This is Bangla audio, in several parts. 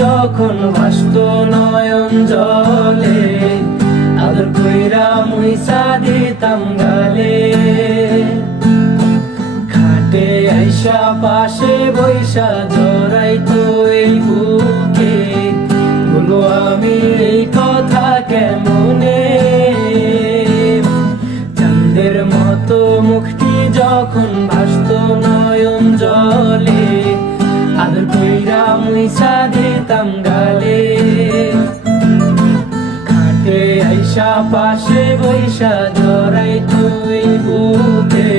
যখন ভাসত নয়ন জলে, আদর কইরা মুইসা দিতাম গালে। খাটে আইসা পাশে বৈশা জড়াইতো এই বুকে, বলো আমি এই কথা কেমনে। চাঁদের মতো মুখটি যখন ভাসত নয়ন জলে, আদর কইরা মুইসা দিতাম গালে। খাটে আইসা পাশে বৈশা জড়াইতো এই বুকে,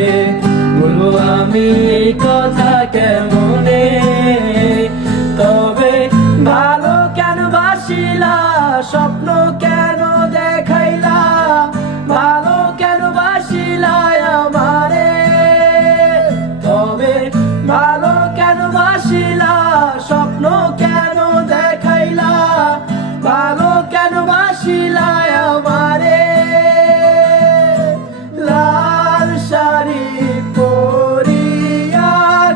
বলো আমি এই কথা কেমনে। তবে ভালো কেন বাসিলা, স্বপ্ন কেন দেখাইলা, ভালো কেন বাসিলা আমারে। তবে ভালো কেন বাসিলা, স্বপ্ন কেন দেখাইলা, ভালো কেন বাসিলা আমারে। লাল শাড়ি পরিয়া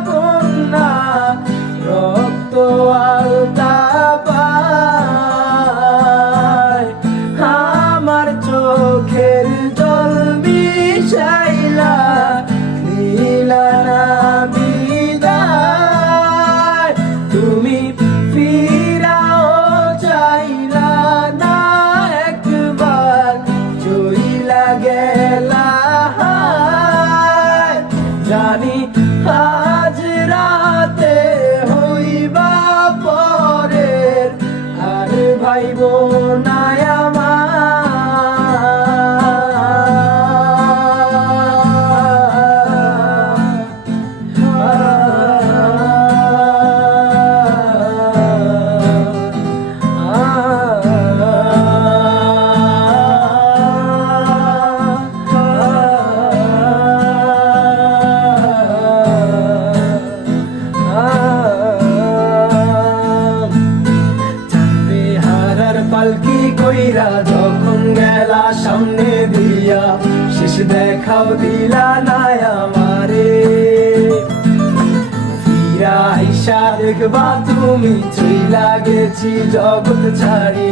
কন্যা, রক্ত আলতা পায়, আমার চোখের জল মিশাইলা দিলা না বিদায়। তুমি ফিরাও চাইলা না একবার, চইলা গেলা। জানি আজ রাতে হইবা পরের, আর ভাইব না পালকি কইরা যখন গেলা সামনে দিয়া, শেষ দেখাও দিলা না আমারে। ফিরা আইসা দেখবা তুমি চইলা গেছি জগৎ ছাড়ি,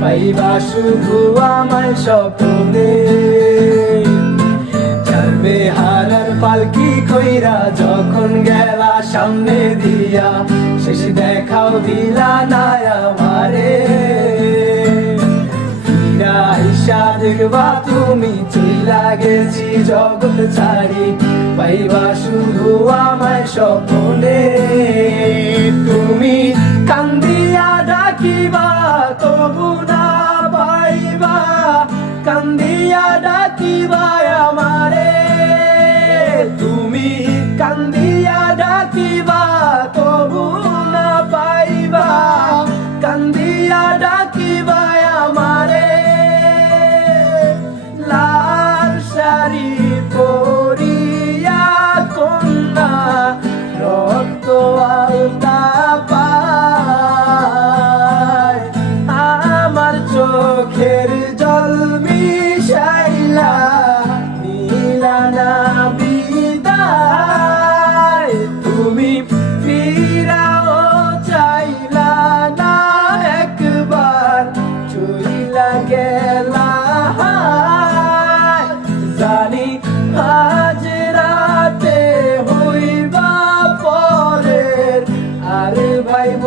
পাইবা শুধু আমায় স্বপ্নে। চারবে হারার পালকি কইরা যখন গেলা সামনে দিয়া, শেষ দেখাও দিলা না আমারে। আইসা দেখবা তুমি চইলা গেছি জগৎ ছাড়ি, পাইবা শুধু আমায় স্বপ্নে। তুমি কান্দিয়া ডাকিবা তবু না পাইবা, কান্দিয়া ডাকিবা আমারে। তুমি কান্দিয়া ডাকিবা তবু না পাইবা, কান্দিয়া ডাকিবা আমারে। লাল শাড়ি পরিয়া কন্যা, রক্ত আলতা পায়, আমার চোখের জল মিশাইলা দিলা না বিদায়। তুমি ফিরাও চাইলা না একবার, চইলা গেলা। জানি আজ রাতে হইবা পরের, আর ভাইব